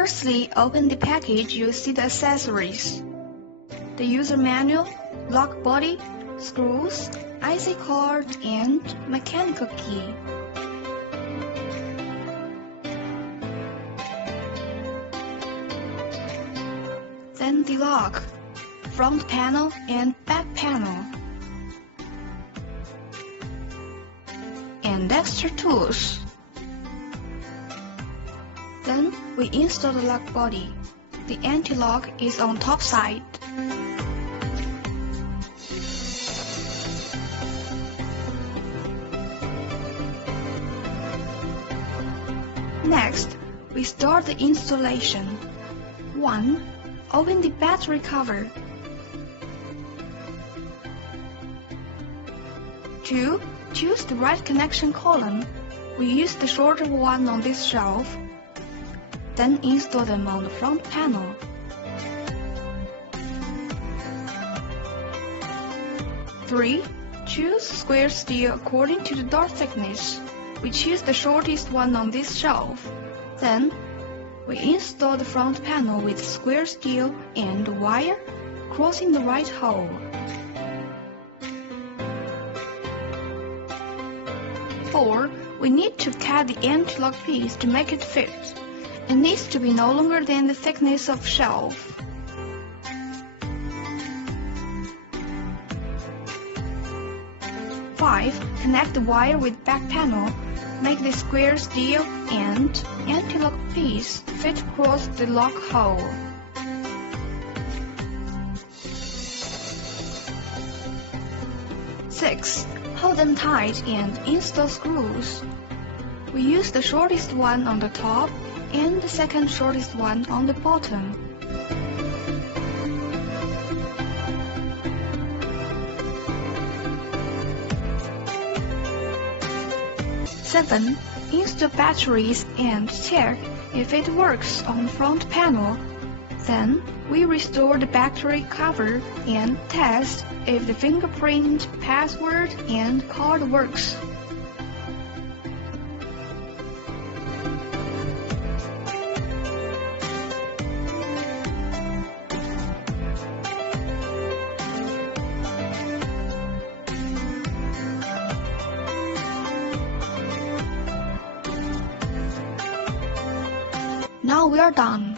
Firstly, open the package. You see the accessories: the user manual, lock body, screws, IC card, and mechanical key. Then the lock, front panel and back panel, and extra tools. Then we install the lock body. The anti-lock is on top side. Next, we start the installation. 1. Open the battery cover. 2. Choose the right connection column. We use the shorter one on this shelf. Then install them on the front panel. 3. Choose square steel according to the dart thickness. We choose the shortest one on this shelf. Then, we install the front panel with square steel and wire crossing the right hole. 4. We need to cut the anti-lock piece to make it fit. It needs to be no longer than the thickness of shelf. 5. Connect the wire with back panel. Make the square steel and anti-lock piece fit across the lock hole. 6. Hold them tight and install screws. We use the shortest one on the top and the second shortest one on the bottom. 7. Install batteries and check if it works on front panel. Then we restore the battery cover and test if the fingerprint, password, and card works. Now we are done.